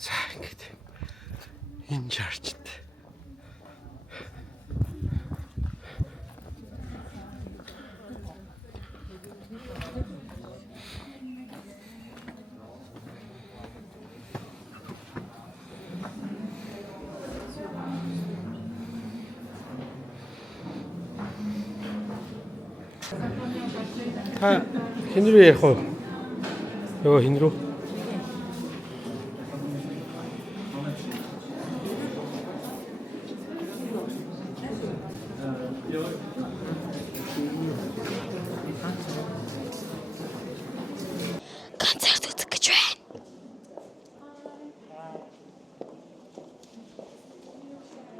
За ингээд энэ жарчд. Та хэн рүү явах вэ? Йоо хэн рүү? Концерт үзэх гэж байна.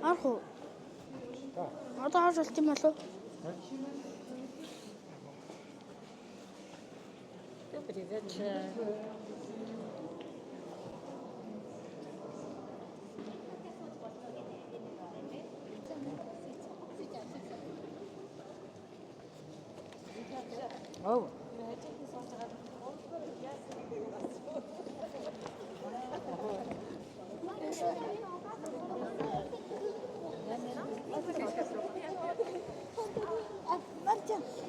Арах уу? Одоо харж болт юм болов? Oh.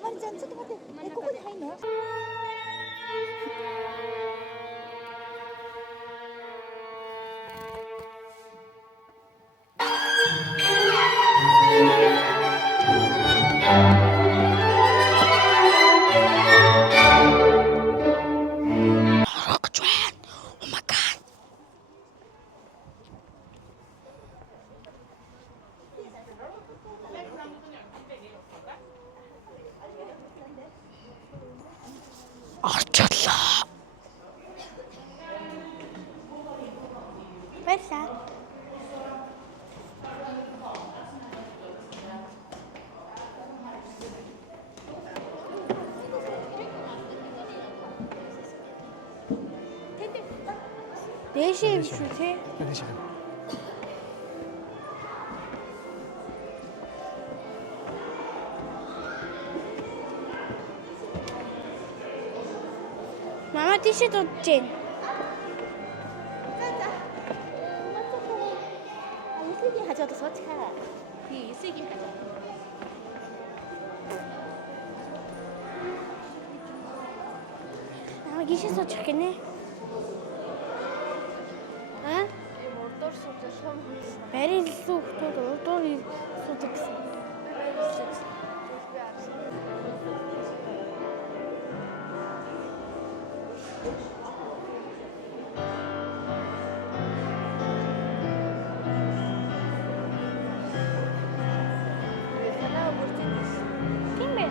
Марджан,ちょっと待って。ここに入んの？ Харах гэж байна. Oh my god. Орчлоо. Баярлалаа. Дээшээ юм шүү тий. Мама тийшээ дуудаж байна. 이슬기 가져도 좋다. 이 이슬기 가져. Мама гişээ суучих гинэ. Аа? Урдуур суудаг шам хөрсөн. Барийн илүү хүмүүс урдуур суудаг гэсэн. Тийм бэ?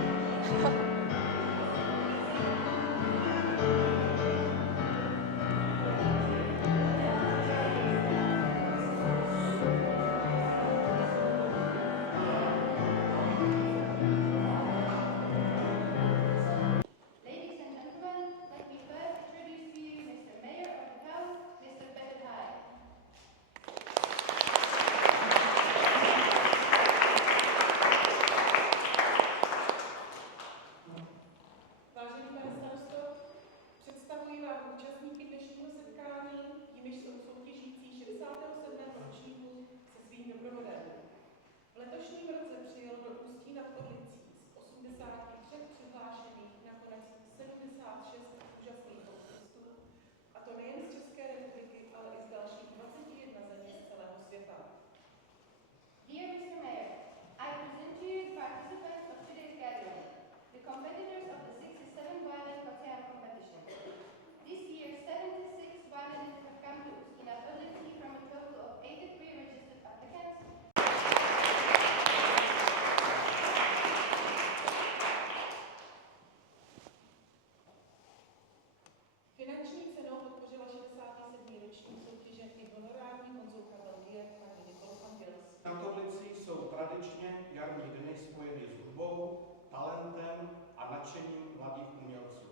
Tradičně jarní dny spojeny s hudbou, talentem a nadšením mladých umělců.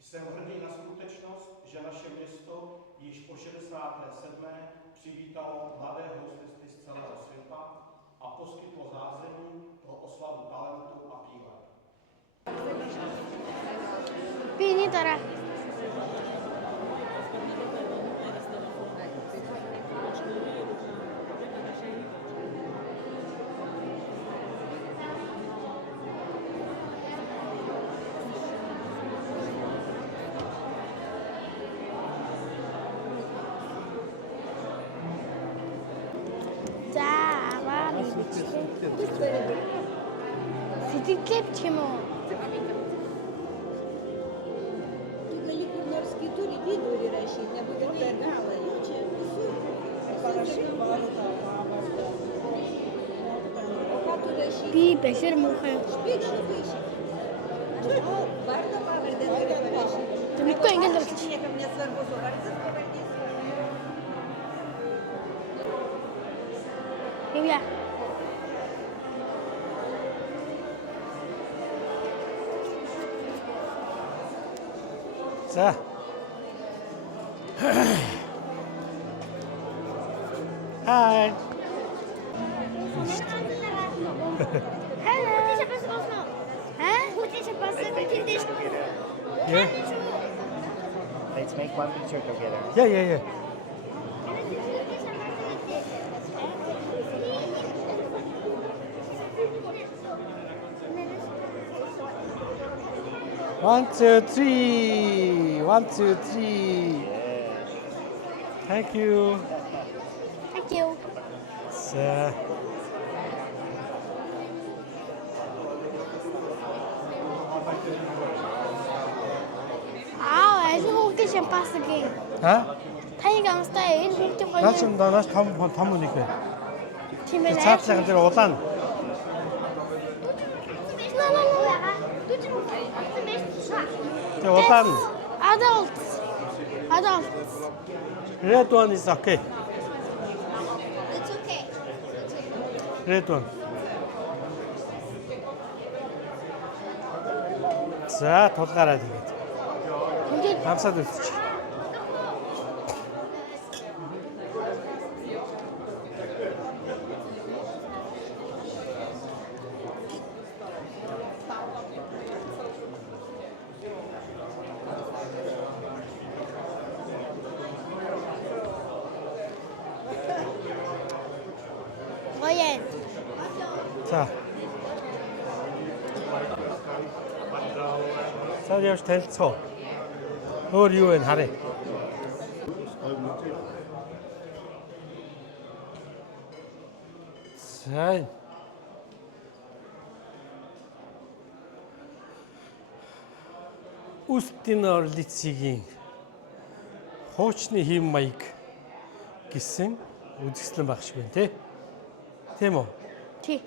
Jsem hrdý na skutečnost, že naše město již po 67. přivítalo mladé houslisty z celého světa a poskytlo zázemí pro oslavu talentu a vývar. Би энэ дараа. Сэтгэлээ бичих юм уу? Великорнорский тур иди дури рассчитывай, будет дорогало. Би бэлэр муухай. Тэмэхгүй ингэж л Ивя. За. Хай. Yeah. Let's make one picture together. Yeah. One, two, three. 1, 2, 3. Thank you. Thank you. 자. Энэ хүүхдийн шампанс гээ. Таны гамстай энэ хүүхдийн гоё. Наач наач том үнийг бай. Тийм ээ. Цааплагын дээр улаан. Тэгээ улаан. Adults. Red one is okay. It's okay. Red one. За тулгаараа тэгээд. Хамсаад үзчих. Гоён. За. За явж танилцоо. Өөр юу вэ харъя. За. Устин орлицгийн хуучны хэм маяг гэсэн үзэсгэлэн баг шиг байна тий. Тийм үү? Тий.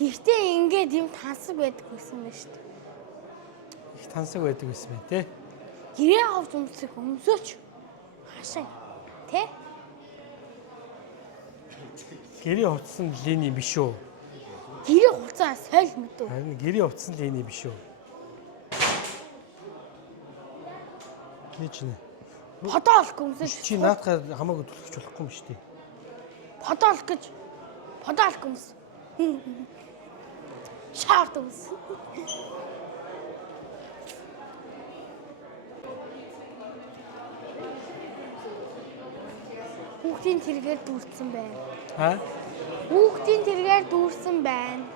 Гэхдээ ингээд юм тансаг байдаг гэсэн байна шүү дээ. Их тансаг байдаг гэсэн байна тий. Гэрээ авч өмсөж хашаа тий. Гэрээ хувцсан линий биш үү? Гэрээ хувцаа сойл мэдв. Харин гэрээ хувцсан линий биш үү? Нич нэ. Подоолк өмсөж. Чи наадхаа хамаагүй түлхэж болохгүй юм шүү дээ. Подоолк өмс. Шаард өмс. Хүүхдийн тэргээр дүүрсэн байна. Хүүхдийн тэргээр дүүрсэн байна.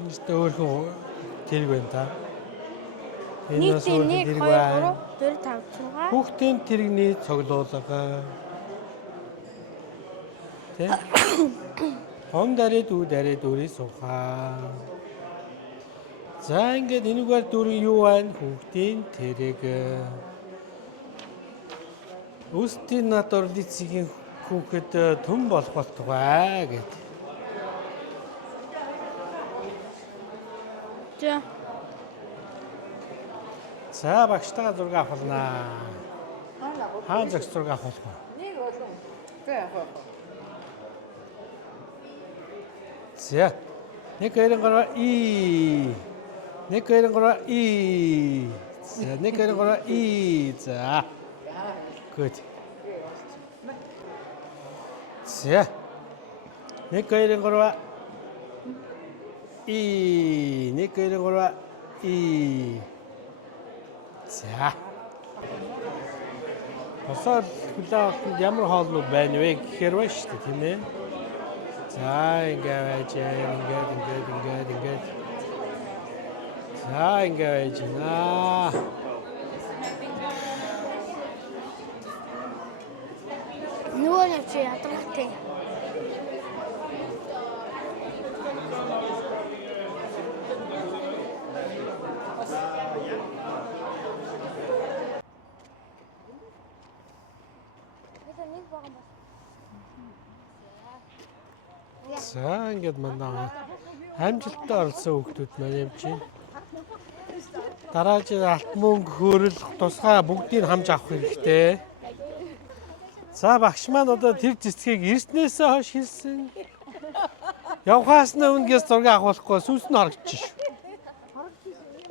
Энэ ч өөрхөн тэрэг байна та. Нийт 1 2 3 4 5 6. Хүүхдийн тэрэгний цоглуулга. Тэ? Хон дарэ дүүрээ сухаа. За ингээд энэгээр дүүрэн юу байна? Хүүхдийн тэрэг. Устин орлицгийн хүүхэд түн болох болтугай гэд. За багштайгаа зураг авахлаа. Хаан зогс зураг авах болов. За. 1 2 3 и. 1 2 3 и. За 1 2 3 и. За. Good. За. 1 2 3 и. 1 2 3 и. За. Босоод хүлээвэнд ямар хоолнууд байна вэ гэхээр байна шүү дээ, тийм ээ. За, ингээд. За, ингээд байна. Нөгөө явчих ядаргатай. За ингээд манай амжилттай оролцсон хүүхдүүд маань явж байна. Дараагийн алт мөнгө хөрөл тусгай бүгдийг хамж авах хэрэгтэй. За багш маань одоо тэр цэцгийг эрснээсээ хойш хэлсэн. Явхаас нь өмнө гэс зураг авахгүй сүүс нь харагдчих шүү.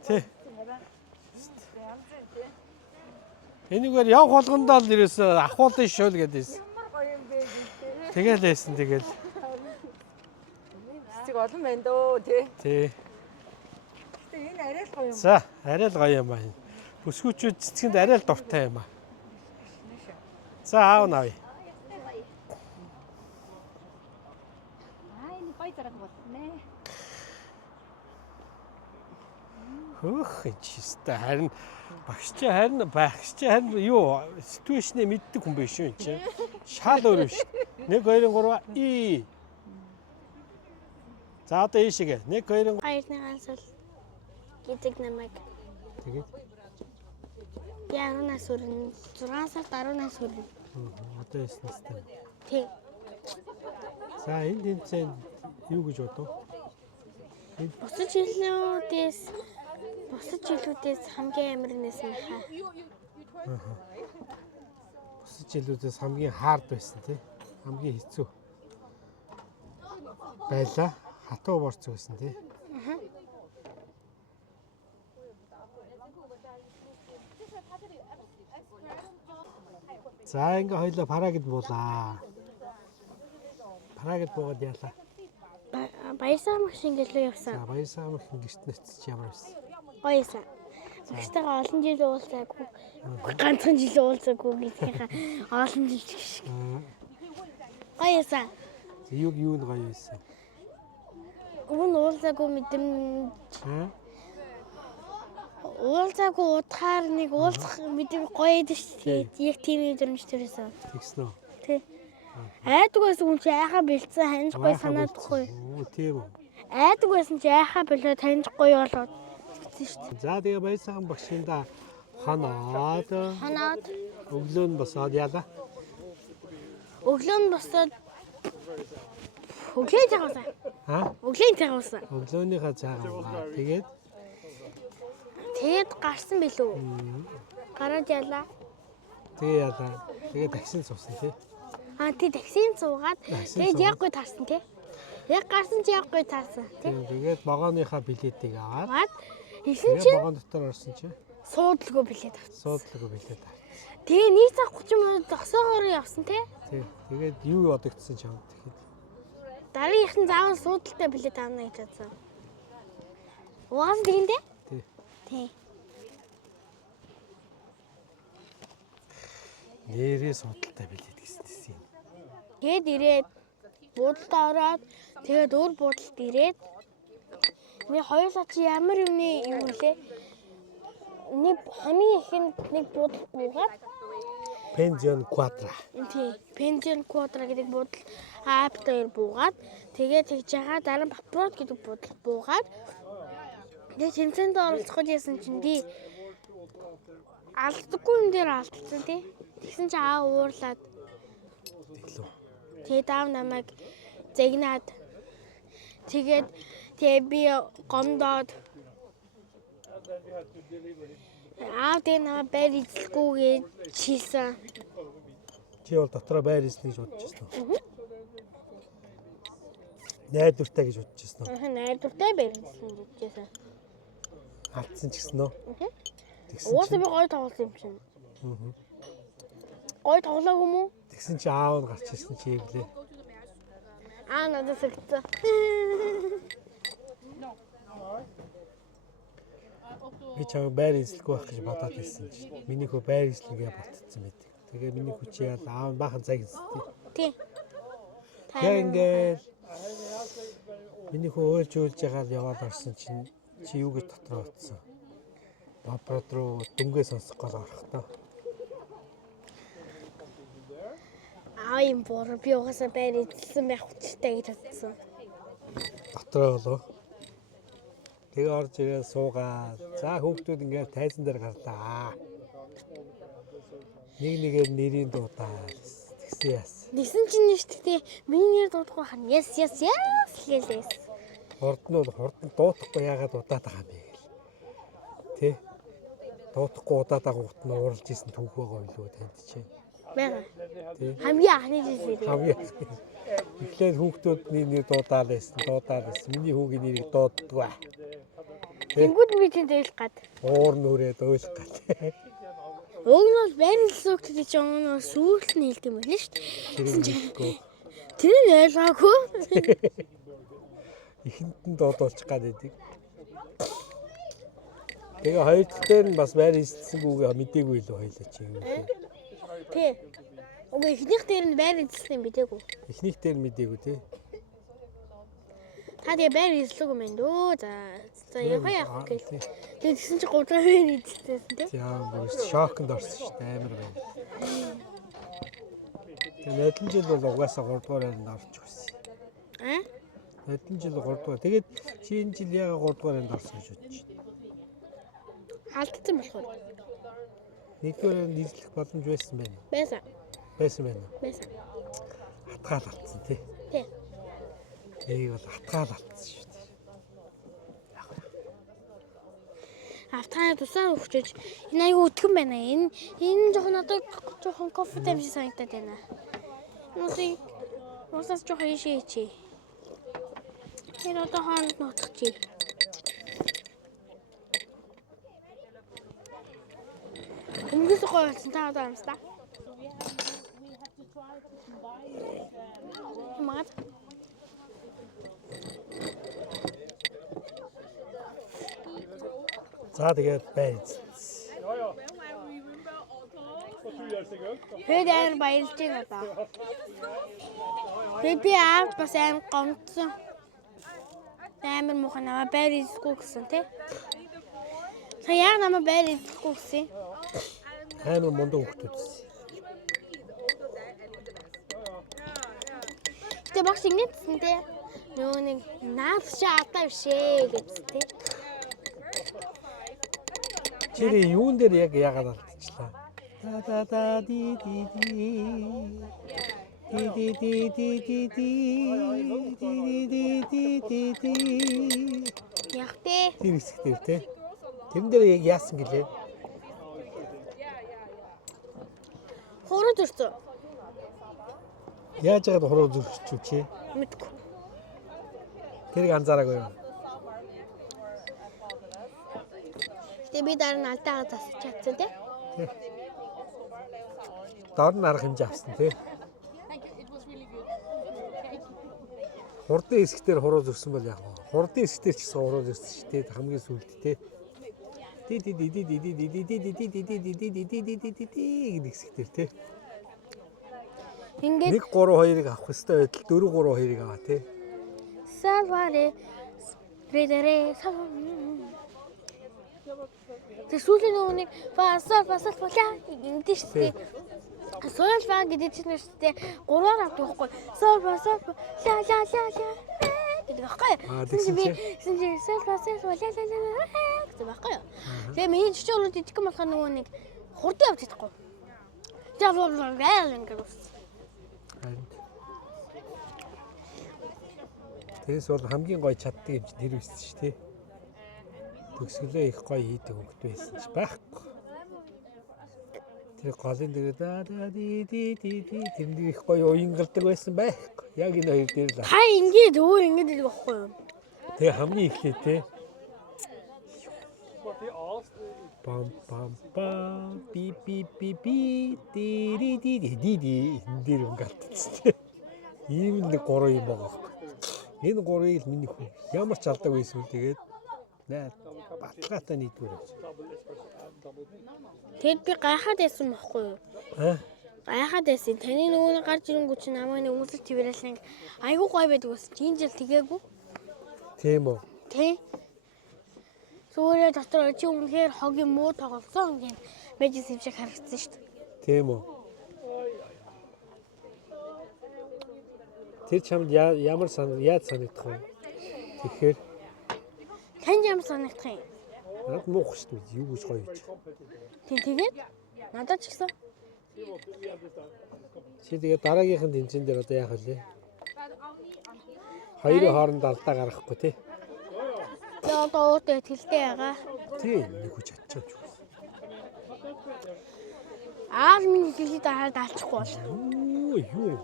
Тий. Энийгээр явх болгондоо л ерөөсөө ахуулын шүүл гэдээсэн. Тэгэл лээсэн тэгэл. Цэцэг олон байна дөө тий. Тий. Гэтэ энэ арай л гоё юм. За, арай л гоё юм байна. Бүсгүүчүүд цэцгэнд арай л дуртай юм аа. За, аав навъя. Энэ гоё зэрэг болно. Хөөх чистэ харин багш чи харин юу ситүэйшнээ мэддэг хүн биш үү чи. Шал өөр биш. 1 2 3 и. За одоо ийшээгээ 1 2 Баярныгаас бол гэдэг намайг тэгээд яарнаас өрнө 6 сард 10 нас өрнө. одоо яснастай. Тий. За энэ тэмцээнд юу гэж бодов? Бусад жилүүдээс хамгийн амар нэсэн хаа. Бусад жилүүдээс хамгийн хаард байсан тий. Хамгийн хэцүү байла. Хатуу борц байсан тий. За ингээ хоёлоо парагд буулаа. Парагд буугаад яалаа. Баярсан мах шингэлөө явсан. За баясаа мөх гэрт нэцч ямар байсан. Гоёсан. Багштайгаа олон жил уулзаагүй. Ганцхан жил уулзаагүй гэдгийнхаа олон жил шиг. Гоёсан. Юу нь гоё байсан. Өмнө уулзаагүй мэдрэмж. Уулзаагүй удахаар нэг уулзах мэдрэмж гоё байдаг шүү дээ. Яг тийм мэдрэмж төрөөсөн. Тэгсэн үү? Тий. Айдаг байсан хүн чи айхаа бэлдсэн ханьжгүй санаадахгүй. Оо тийм үү. Айдаг байсан чи айхаа болоо таньжгүй болоод тэгсэн шүү дээ. За тэгээ баясаа багшинда ханаад өглөө нь босоод яалаа. Өглөө нь босоод өглөө цагаасан. Өглөө цагаасан. Өглөөнийхөө цагаан. Тэгээд гарсан билүү? Гараад ялаа. Тэгээ яалаа. Тэгээ таксинд суусан тий. Тий таксинд суугаад тэгээд яггүй таарсан тий. Яг гарсан чи яггүй таарсан тий. Тэгээд вагоныхаа билетийг аваад хэлсэн чи вагон дотор орсон чи суудлгүй билет авсан. суудлага билет авсан. Тэгээ 1 цаг 30 минут зогсоогоор явсан тий. Тий. Тэгээд юу бодогдсон ч юм тэгэхэд. Дараагийнх нь заавал суудалтай билет авна гэж бодсон. Угаан тэгэндээ? Тий. Тий. Нэрээ суудалтай билет гэсэн юм. Тэгээд ирээд буудалд ороод тэгээд өөр буудалд ирээд මේ хоёулаа чи ямар юмны юм үлээ? Нэг хамгийн ихэнд нэг буудал буугаад Pension Quadra. тий, Pension Quadra гэдэг буудал аптаар буугаад тэгээд тэгж яхаа дараа нь Paprot гэдэг буудал буугаад тэгээд тэмцээнд оролцох гэж ясан чинь тий алддаггүй юм дээр алдсан тий. Тэгсэн чи уурлаад Тэглүү. тэгээд аав намайг загнаад тэгээд би гомдоод аав дээ намайг байр эзлэхгүй гэж хэлсэн. Чи бол дотроо байр эзлэх гэж бодож байсан уу? Найдвартай гэж бодож байсан уу? Найдвартай байр эзлэн гэж хэлсэн. Алдсан ч гэсэн үү? Тэгсэн Уусаа би гоё тоглосон юм чинь. Гоё тоглоогүй юм уу? Тэгсэн чи аав нь гарч ирсэн чи ирлээ. Надад сэгцээ. Би чам байр эзлэхгүй байх гэж бодоод байсан чи. Миний хөө байр эзлэгээ болтцсон байт. Тэгээ миний хүү чи яа аав баахан цаг эзлэв. Тий. Яг ингээд миний хөө ойлж ягаад яваад орсон чинь чи юу гэж дотроо утсан. Бапрот руу дүнгээ сонсох гол орох та. Юм бор би угаасаа байр эзэлсэн байх хүчтэй гэж бодсон. Дотроо болоо. Тэгээ орж ирээ суугаа. За хүүхдүүд ингээд тайзан дээр гарлаа. Нэг нэгээр нэрийн дуудаа. Yes. Нисэн чинь нэштэй миний нэр дуудахгүй хань. Yes гэлээс. Хурдан дуутахгүй яагаад удаад байгаа юм бэ гэл. Тэ? Дуутахгүй удаад байгаа гут нь ууралж исэн түүх байгаа юу танд чи. Бага. Тий. Хамгийн анхны жилээр. Хамгийн эхлээд хүүхдүүдний нэр дуудаал байсан. Миний хүүгийн нэрийг дууддгаа. Тэнгүүд би тэнд дээл гад. Уур нүрээд ойлох гал. Уг нь бол байрлал үгтэй чи өнөө сүүлд нь хэлдэг юм байна шүү дээ. Тэр нь ойлгоогүй. Ихэнд нь дуудуулчих гад байдаг. Тэгээ хоёр дахь дээр нь бас байр эзэлсэнгүүгээ мдээгүй илүү хоёлаа чи юу. Тий. Уг ихнийх дээр нь байр эзэлсэн мдээгүй. Эхнийх дээр нь мдээгүй тий. Та тэгээ байр эзлэв юм байна дөө. За явах гээл. Тэгээ тэгсэн чи 3 байр эзэлсэн тий. Яа бүр шокнд орсон шүү дээ амар байна. Тэгээ нэдэн жил бол угаасаа 3 дугаар байранд орж өгсөн. Нэдэн жил 3 дугаар. Тэгээд чи энэ жил яагаад 3 дугаар байранд орсон гэж бодож байна? Алдсан болохоор. 1-р байранд эзлэх боломж байсан байна. Байсан. Байсан байна. Байсан. Хатгаал алдсан тий. Тий. Энийг бол хатгаал алдсан шүү дээ. Автаа тусаа өгчөж энэ аягүй өтгөн байна. Энэ жоохон одоо жоохон кофе тайм шиг санагдаад байна. Нүсийг уусаас жоохон ийшээ чи. Тэр одоо хаанд нутах чи. Өмнөс гоё болсон та одоо амстаа. Маад За тэгээд байж. Хэдээр баярлж байна одоо. Би аав бас аим гомдсон. Амар муухай намайг байр эзэхгүй гэсэн тий. Та яг намайг байр эзэхгүй гэсэн. Амар мундаг хүүхдүүдс. Тэ багш ингэсэн тий. Нөө нэг наадч атаа бишээ гэсэн тий. Чири юун дээр яг яагаад алдчихлаа? Да ди ди ди. Ди ди ди ди ди ди. Ди ди ди ди. Яг тий. Тэр хэсэг дээр те. Тэрэн дээр яг яасан гэлээ? Хуруу зөрсөн. Яаж яагаад хуруу зүрхчихв чи? Мэдгүй. Тэрийг анзаараагүй юу? Тэ би дараа нь алдаагаа засаж чадсан тий. Дор нь арга хэмжээ авсан тий. Хурдын хэсгээр хуруу зөрсөн бол яг хурдын хэсгээр ч гэсэн хуруу зөрсөн шүү дээ хамгийн сүүлд тий. Ди ди ди ди ди ди ди ди ди ди ди ди ди ди ди гэдэг хэсгээр тий. Ингээд 1 3 2-ыг авах хэрэгтэй байтал 4 3 2-ыг аваа тий. Салваре редере сав. Тэсүүлийн нүуник фасал фуля ингэдэж штэ. Соёл баг гэдэг чинь штэ 3-аар авдаг байхгүй. Сол ла гэдэг байхгүй. Синжи сол ла гэдэг байхгүй. Тэгээ миний чичүүрүүд идэхгүй болохоор нөгөө нэг хурдан явж чадахгүй. Тэгээд Тэрс бол хамгийн гоё чаддаг юм чи тэр байсан шүү дээ. Төгсгөлөө их гоё хийдэг хөвгт байсан ч байхгүй. Тэр голын дээр тэр их гоё уянгалдаг байсан байхгүй. Яг энэ хоёр дээр л. та ингээд өөр ингээд идэх байхгүй юу? Тэгээ хамгийн эхлээд те. Пам пам пам би ди энэ дээр өнгөлтсөн. Ийм нэг 3 юм байгаа байхгүй. Энэ 3-ыг л миний хүн ямар ч алдаг байсан үү тэгээд баталгаатай нийтгүүр. Тэгэд би гайхаад байсан байхгүй юу? Гайхаад байсан. Таны нөгөө гарч ирэнгүү чи намайг нэг өмсөж твэрэрлэн айгуу гой байдаг байсан. Чи энэ жил тэгээгүй. Тийм үү? Тэ. Сүүрээ дотор чи үнэхээр хогийн муу тоглосон гэх мэжис юм шиг харагдсан шүү дээ. Тийм үү? Тэр чамд ямар яаж санагдах вэ? Тэгэхээр Танд ямар санагдах юм? над муух шүү дээ. Юу гэж гоё гэж. Тэгээд надад ч гэсэн Чи тэгээ дараагийнх нь тэмцээн дээр одоо яах вэ? Хоёрын хооронд алдаа гаргахгүй тий. Би одоо өөртөө итгэлтэй байгаа. Тий, нэг хүч ачаач. Аав минь итгэлтэй дараад алчихгүй бол. Юу?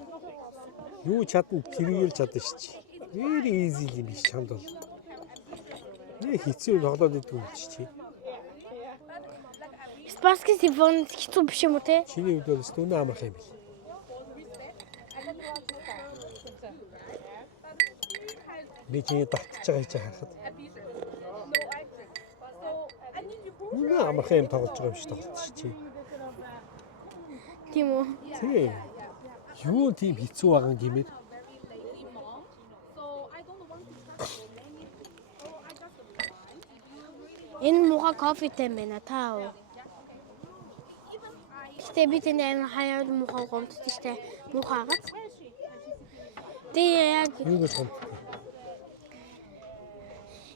Юу чадна тэргээл чадна шүү чи. Very easy юм биш чамд бол. Нэг хэцүү тоглоод идэв юм чи. Спаски симфони хэцүү биш юм уу те? Чиний хувьд бол стүнэ амарх юм бил. Би чиний давтаж байгаа хийж харахад. Үнэ амарх юм тоглож байгаа юм шиг тоглож чи. Тийм үү? Тий. Юу тийм хэцүү байгаа юм гэмээр. Энэ муха кофетэй байна таа. Гэтэ би тэнд амар хаяад муха гомдсон штэ. Мухагаад. Тэгээ яг Юу гэж гомд.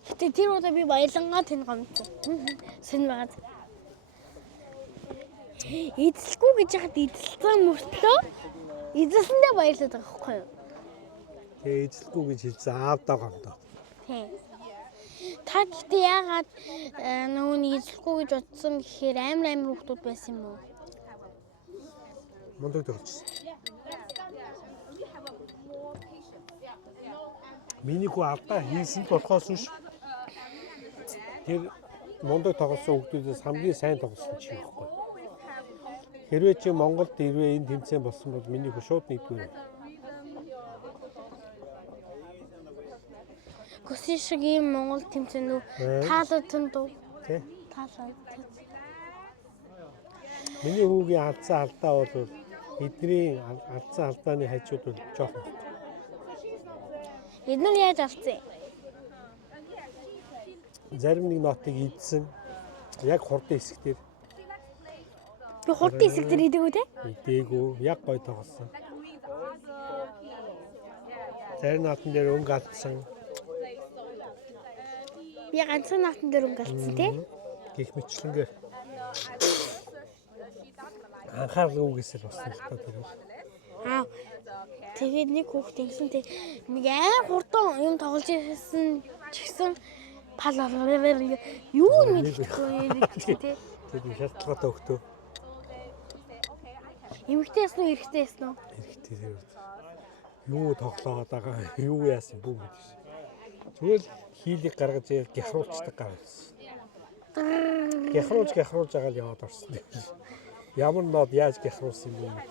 гэтэ тэр удаа би баялангаа тэнд гомдсон. Сэн байгаад. Эзэлгүй гэж яхад эзэлсэн мөртлөө эзэлсэндээ баярлаад байгаа байхгүй юу? Тэгээ эзэлгүй гэж хэлсэн аавдаа гомдоо. Тийм. Та гэхдээ яагаад нөгөөний эзэлгүй гэж бодсон гэхээр амар хүмүүс байсан юм уу? Мондөг тоглож. Миний хүү авдаа хийсэн болохоос биш. Тэр мондөг тоглосон хүмүүсээс хамгийн сайн тоглосон чи байхгүй. Хэрвээ чи Монголд ирвээ энэ тэмцээн болсон бол миний хүү шууд нэгдвэр. Көсийн шиг ийм Монгол тэмцээнүү таалагдсан дуу. Тэ? Таалаад. Миний хүүгийн алдсан алдаа бол эдний алдсан алдааны хажууд бол жоохон. Эднэр яаж авцсан? Зарим нэг нотыг идсэн. Яг хурдан хэсэг дээр Би хурдан хэсэг дээр идэв үү те? идээгүү. Яг гой тоглосон. Зарим нотон дээр өнгө алдсан. Би ганцхан наатан дээр өнгөлцсөн те? Гэх мэтлэнгээр анхаарал үгээсэл болсон л та тэр. Аа. Тэгээд нэг хүүхд ингэсэн те нэг амар хурдан юм тоглож ирсэн ч гэсэн палалалал юу мэдчихгүй те. Тэр шалтгаалтай өгтөө. Эмэгтэйсэн үү эрэгтэйсэн үү? Хэрэгтэй тэр. Юу тоглоод байгаа, юу яасан бүү мэдэж. Зүгээр л хийлийг гаргаж ирэл гяхруулцдаг гарсан. Гяхруулж байгаа л яваад орсон. Ямар нод яаж гяхруулсан юм бэ?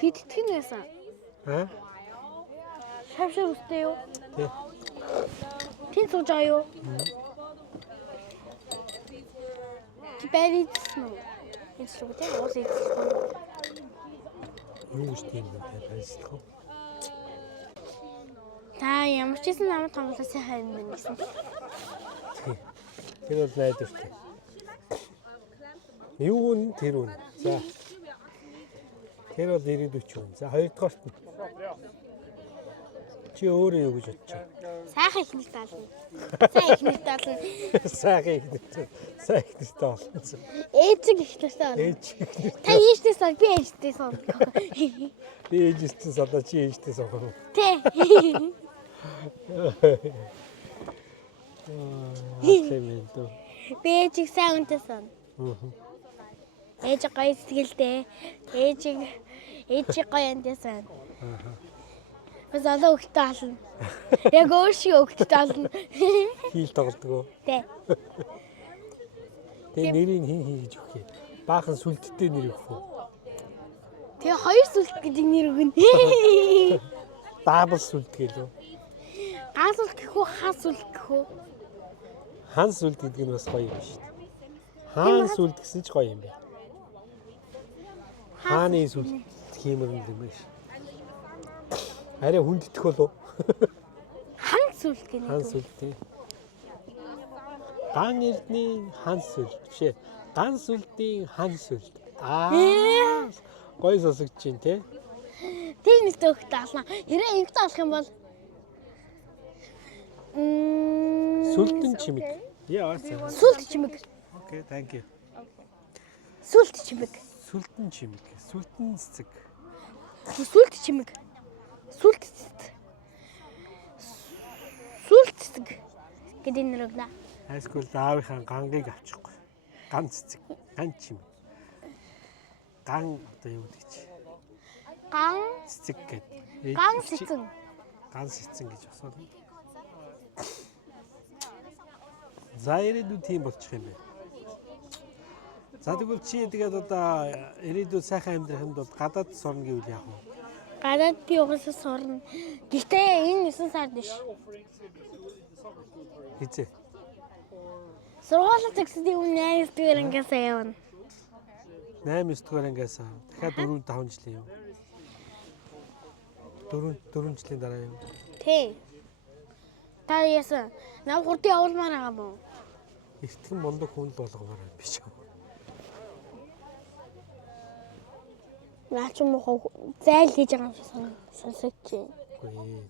Хидтгэх нь байсан. Аа? Шавшир үстэй юу? Тий. Тин сууж байгаа юу? Бэрийдсэн үү? Эцлэг үү? Уус эцлэг. Юу гэж тийм бэ? Баярлалаа. Та ямар ч гэсэн намайг тоглосон сайн юм байна гэсэн. Тэр бол найдвартай. Юу нь тэр үн. За. Тэр бол 90 40. За хоёрдугаарт нь. Чи өөрөө юу гэж бодож байна? Сайхан их нэг таална. Сайн их нэг таална. Сайхан их нэг. Сайн их нэг таална. Ээжиг их нэг таална. Ээж. Та ээжтэй сон, би ээжтэй сон. Би ээжтэй садаа чи ээжтэй сон. Тэ. Хэмээн. Би ээжиг сайн үнтэй сон. Ээж гоё сэтгэлтэй. Ээж гоё энтэй сон. Бас олон хөлтөө ална. Яг өөр шиг хөлтөө ална. Хийл тоглодог. Тэ. Тэгээ нэрийг хин гэж өгөх юм. Баахан сүлдтэй нэр өгөх үү? Тэгээ хоёр сүлт гэдэг нэр өгнө. Дабл сүлд гэлөө. Гаал сүлт гэх үү, хаа сүлт гэх үү? Хан сүлд гэдэг нь бас гоё юм шүү дээ. Хаан сүлд гэсэн ч гоё юм байна. Хааны сүлд хиймэрнэ юм байна. Арай хүндэтгэх болов. Хан сүлт гэнэ. Хан сүлд тий. Ган эрдний хан сүлд бишээ. Ган сүлдийн хан сүлд. Гоё сонсогдож байна тий. Тэг нэг төгтө ална. Хэрэг ингэт алах юм бол сүлдэн чимэг. Яа. сүлт чимэг. Окей, thank you. Сүлт чимэг. Сүлтэн чимэг. Сүлтэн цэцэг. Сүлт чимэг. Сүлт цэцэг. Сүлт цэцэг гэдэг нэр өгнө. Хайскул аавынхаа гангийг авчихгүй. Ган цэцэг, ган чимэг. Ган одоо юу гэдэг чи? Ган Цэцэг гэдэг. ган цэцэг. Ган цэцэг гэж асуусан. За ирээдүйд тийм болчих юм байна. За тэгвэл чи тэгээд одоо ирээдүйд сайхан амьдрахын тулд гадаад сурна гэвэл яах вэ? Гадаад би угаасаа сурна. Гэхдээ энэ 9 сард биш. Хизээ. Сургууль төгсөлийн өмнө 8 дугаар ангиас явна. 8-9 дугаар ангиас дахиад 4-5 жилийн юм. 4 жилийн дараа юм. Тий. Та яасан? Нам хурд явуулмаар байгаа мó. Эртгэн мундаг хүн л болгомоор биш үү? Наач мохоо зайл хийж байгаа юм шиг сонсогч. Үгүй ээ.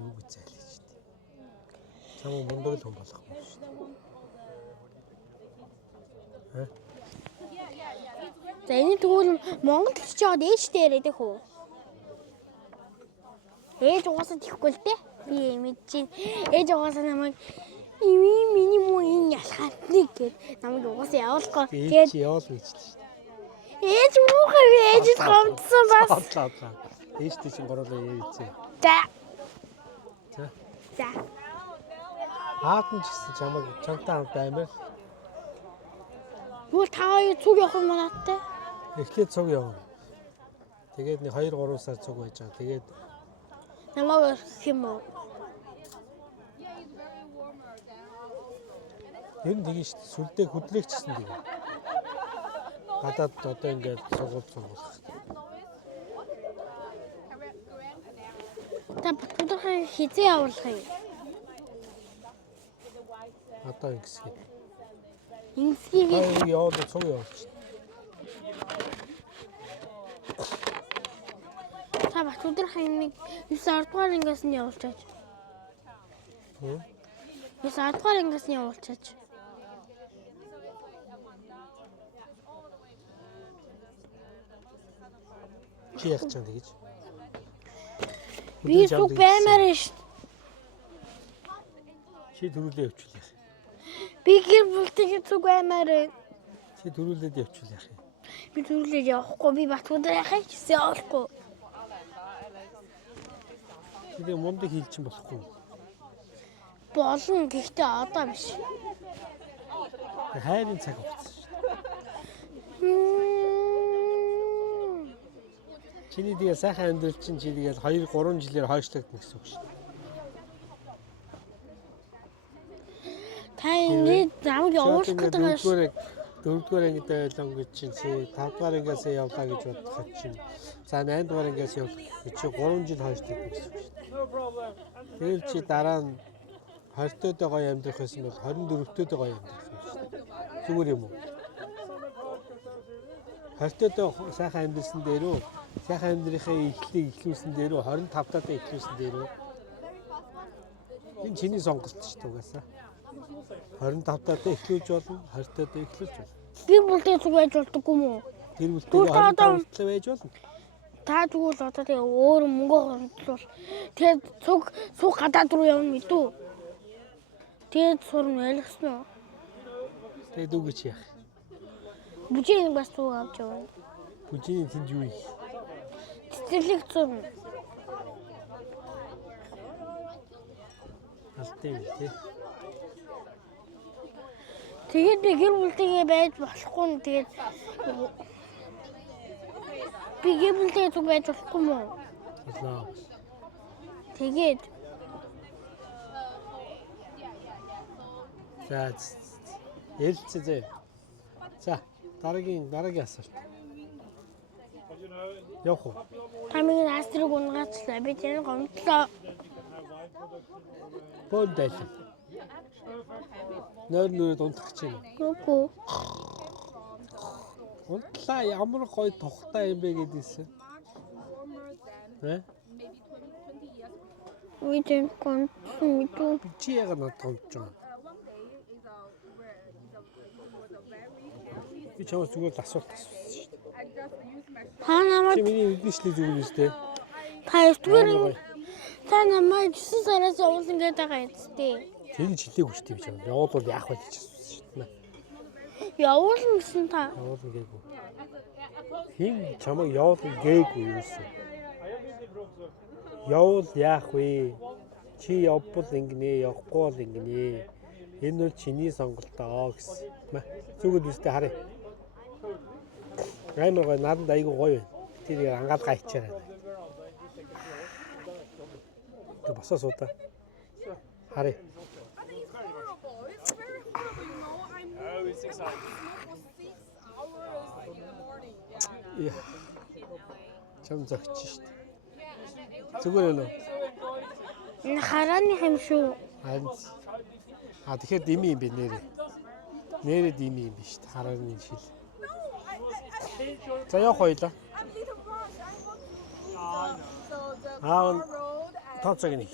Юу гэж зайл хийж дээ. Чамаа мундаг л хүн болох юм шүү дээ. За энэ тэгвэл Монгол хэлч жоод ээжтэй яриад хөө. Ээж угаасаа тийхгүй л дээ. Би мэдчихээн. Ээж угаасаа намайг миний муу энэ ялхаатныг гээд намайг угаасаа явуулахгүй. Тэгээд Явал гэж л шүү дээ. ээж муухай ээжд гомдсон бас. Одлоо. Ээжтэй чинь гурлаа ярьцээ. За. За. За. Аатан ч гэсэн чамайг чамтай хамт баймаар Юу та хоёр цуг явах юм надтай? эхлээд цуг явна. Тэгээд нэг 2-3 сар цуг байж байгаа. Тэгээд Намайг орхих юм уу? ер нь тэгин шүү дээ. Сүлдээ хөдлөөгчсэн тэгээ. Гадаад одоо ингээд сургуулах. Та батудахаа хизээ явуулах юм. Одоо ингэсгээ. Ингэсгийг Яваад цуг явуулчих. та батудахаа нэг 9 дугаар ангиас нь явуулчаач. 9 дугаар ангиас нь явуулчаач. Чи яах чам тэгэж? Би цуг баймаар ш. Чи төрүүлээ явуулах. Би гэр бүлтэйгээ цуг баймаар. Чи төрүүлээд явуулах юм. Би төрүүлээд явахгүй. Би батудахаа хизээ явуулахгүй. Тэгээ мундаг хийлчин болохгүй. Болно гэхдээ одоо биш. Хайрын цаг хугацаа шүү. Чиний тэгээ сайхан амьдрал чинь чи тэгээ 2-3 жилээр хойшлогдно гэсэн үг шүү. Та энэ намайг явуулах гэдэг нь ш. 4-р ангид байлаа гэж чинь 5-р ангиас явлаа гэж бодох чинь. За 8-р ангиас явах гэж чи 3 жил хойшлогдно гэсэн үг шүү. Тэгэл чи дараа нь 20-тойд гоё амьдрах байсан бол 24-тойд гоё амьдрах юм шүү. Зүгээр юм уу? 20-тойд сайхан амьдрсан дээр үү? Сайхан амьдрахын эхлэлийг эхлүүлсэн дээр үү? 25-таад эхлүүлсэн дээр үү? Энэ чиний сонголт шүү дээ угаасаа. 25-таад эхлүүлж болно, 20-таад эхлүүлж болно. Би бүлтэй цуг байж болдоггүй юм уу? Тэр бүлтэйг 25-таа байж болно. Та тэгвэл одоо тэгээ өөр мөнгө гомдлол. Тэгээд цуг гадаад руу явна мэдүү. Тэгээд сурна ойлгосноо. Тэгээд үгүй яах. Бүжийн бас цуг авч явна. Бүжийн тэнд юу их? Цэцэрлэг зурна. Алтай юм тий. Тэгээд би гэр бүлтэйгээ байж болохгүй нь тэгээд би гэр бүлтэйгээ цуг байж болохгүй юм уу? Болоо. Тэгээд За ярилцээ. За дараагийн асуулт. Явах уу? тамиг настрыг унгаачлаа. Би тэнийг гомдлоо. Бондай. Нойр унтах гэж байна. Нүггүй. Унтлаа ямар гоё тухтай юм бэ гэдээсэн. Би тэнд гомдсон мэдүү. Чи яагаад надад гомдож байгаа? Би чамаас зүгээр асуулт асуусан шүү дээ. Та намайг Чи миний үднэшлийг зүгээр үстэй. та 9-р та намайг 9 сараас явуулсан гэдэг байгаа үстэй. Тэгж хэлээгүй шүү дээ би чамд. Явуулвал яах вэ гэж асуусан шүү дээ. Явуулна гэсэн та. Явуулна гээгүй. Хин чамайг явуулна гээгүй юусэн. Явуул яах вэ? Чи явбал ингэнэ, явахгүй бол ингэнэ. Энэ бол чиний сонголтоо гэсэн. Зүгэл үстэй харъя. Аймаг гой надад айгүй гоё байна. Тэр ангаад гайчаарай. Тэг босоо суудаа. Харъя. Яа. Чам зогч шүү дээ. Зүгээр нөө. Энэ харааны хэм шүү. Харин. Тэгэхээр дими юм бэ нэрээ. Нэрээ дими юм биш дээ. Харааны шил. За явах хоёлаа. Тооцоог нэг.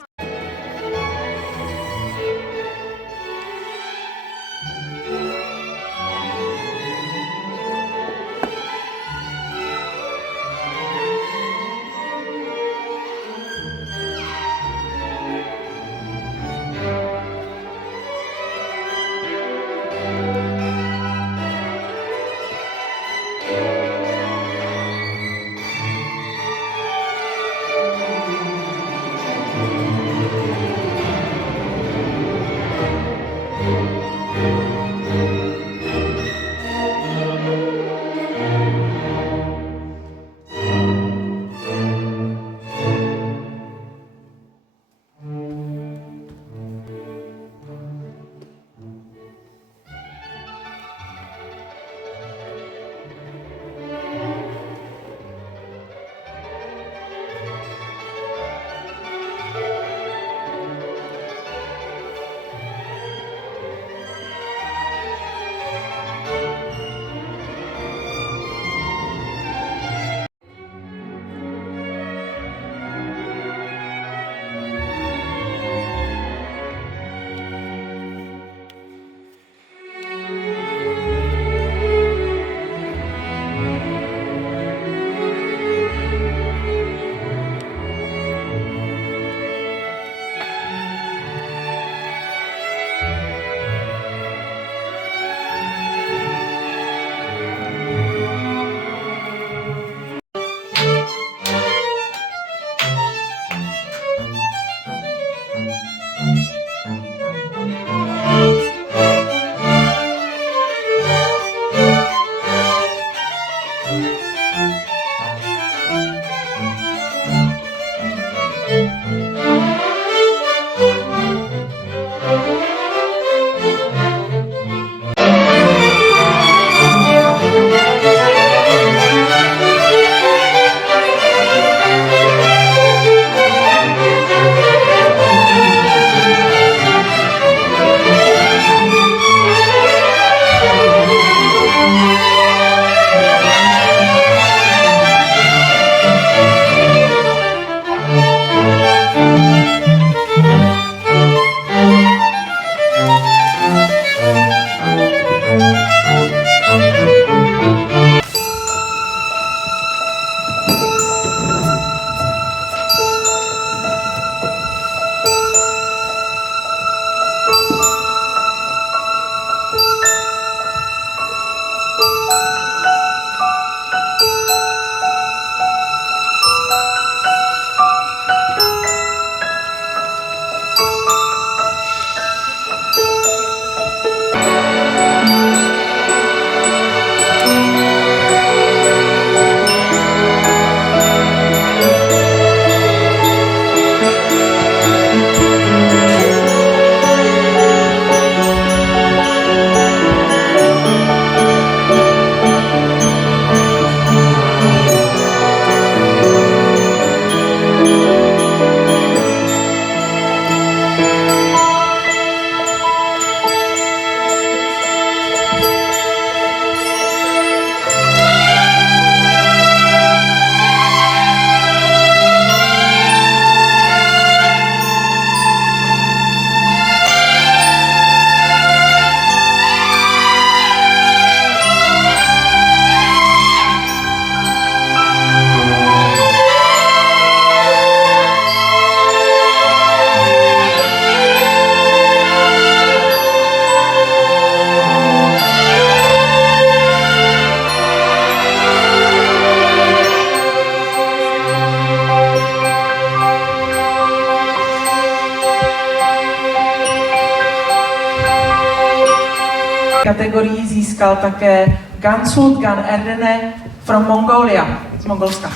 kategorii získal také Gansult Gan Erdene from Mongolia, z Mongolska.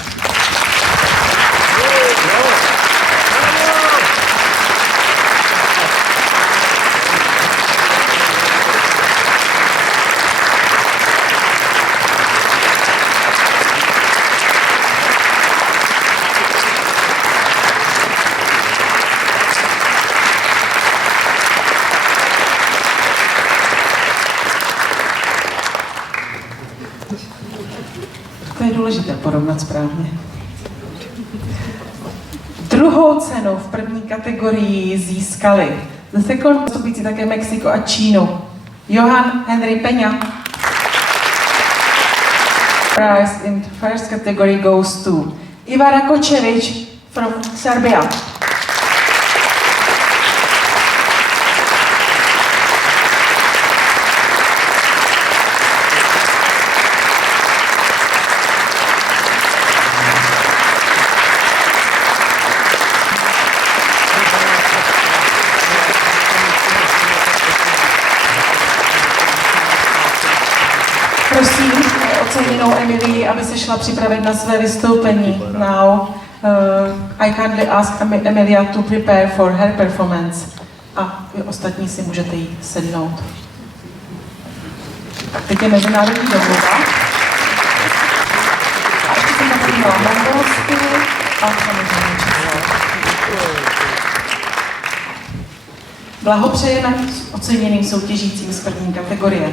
To je důležité porovnat správně. Druhou cenu v první kategorii získali The Second postupující také Mexiko a Čínu. Johan Henry Peña. Prize in first category goes to Ivara Kočevič from Serbia. Prosím oceněnou Emilii, aby se šla připravit na své vystoupení. Now, I kindly ask Emilia to prepare for her performance. A vy ostatní si můžete jít sednout. Tak teď je mezinárodní domluva. A ještě jsem například mongolsky a samozřejmě blahopřejeme oceněným soutěžícím z první kategorie.